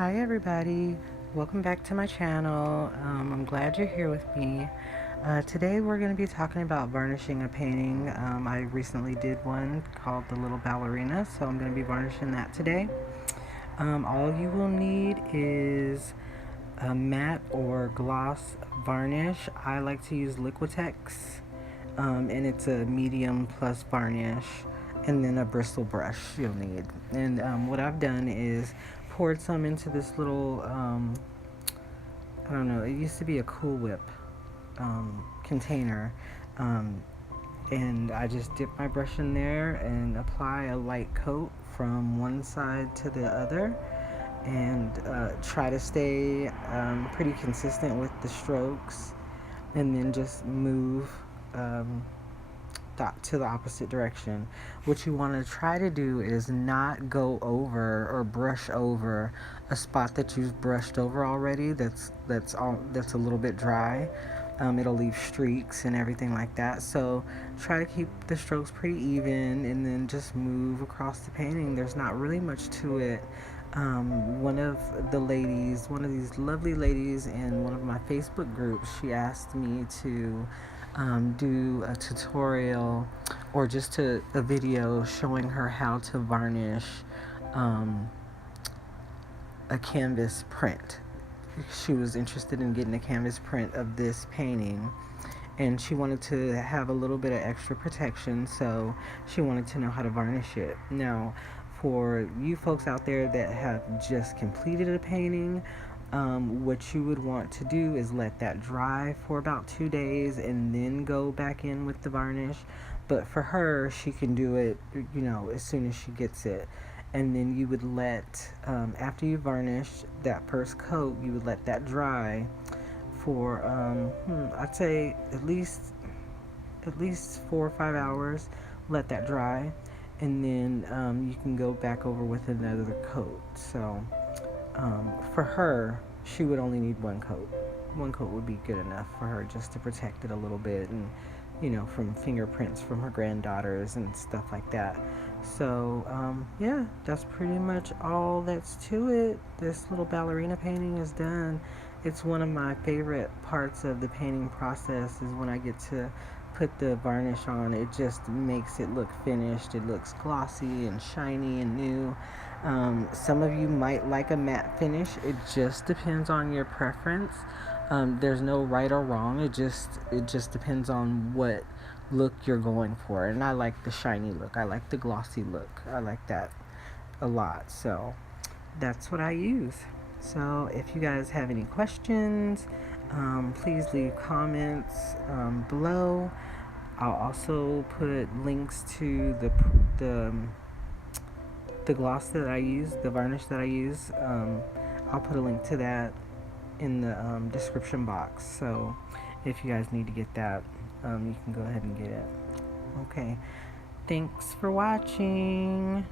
Hi everybody, welcome back to my channel. I'm glad you're here with me. Today we're going to be talking about varnishing a painting. I recently did one called The Little Ballerina, so I'm going to be varnishing that today. All you will need is a matte or gloss varnish. I like to use Liquitex, and it's a medium plus varnish, and then a bristle brush you'll need. And what I've done is poured some into this little, I don't know, it used to be a Cool Whip container, and I just dip my brush in there and apply a light coat from one side to the other, and try to stay pretty consistent with the strokes, and then just move to the opposite direction. What you want to try to do is not go over or brush over a spot that you've brushed over already that's a little bit dry. It'll leave streaks and everything like that, so try to keep the strokes pretty even and then just move across the painting. There's not really much to it. One of these lovely ladies in one of my Facebook groups, she asked me to do a tutorial or just a video showing her how to varnish a canvas print. She was interested in getting a canvas print of this painting, and she wanted to have a little bit of extra protection, so she wanted to know how to varnish it. Now, for you folks out there that have just completed a painting, what you would want to do is let that dry for about 2 days and then go back in with the varnish. But for her, she can do it, as soon as she gets it. And then you would let, after you varnish that first coat, you would let that dry for, I'd say at least 4 or 5 hours. Let that dry, and then you can go back over with another coat. So for her, she would only need one coat. One coat would be good enough for her, just to protect it a little bit, and from fingerprints from her granddaughters and stuff like that. So yeah, that's pretty much all that's to it. This little ballerina painting is done. It's one of my favorite parts of the painting process, is when I get to put the varnish on. It just makes it look finished. It looks glossy and shiny and new. Some of you might like a matte finish. It just depends on your preference. There's no right or wrong. It just depends on what look you're going for. And I like the shiny look. I like the glossy look. I like that a lot. So that's what I use. So if you guys have any questions, please leave comments below. I'll also put links to the gloss that I use, the varnish that I use. I'll put a link to that in the description box. So if you guys need to get that, you can go ahead and get it. Okay. Thanks for watching.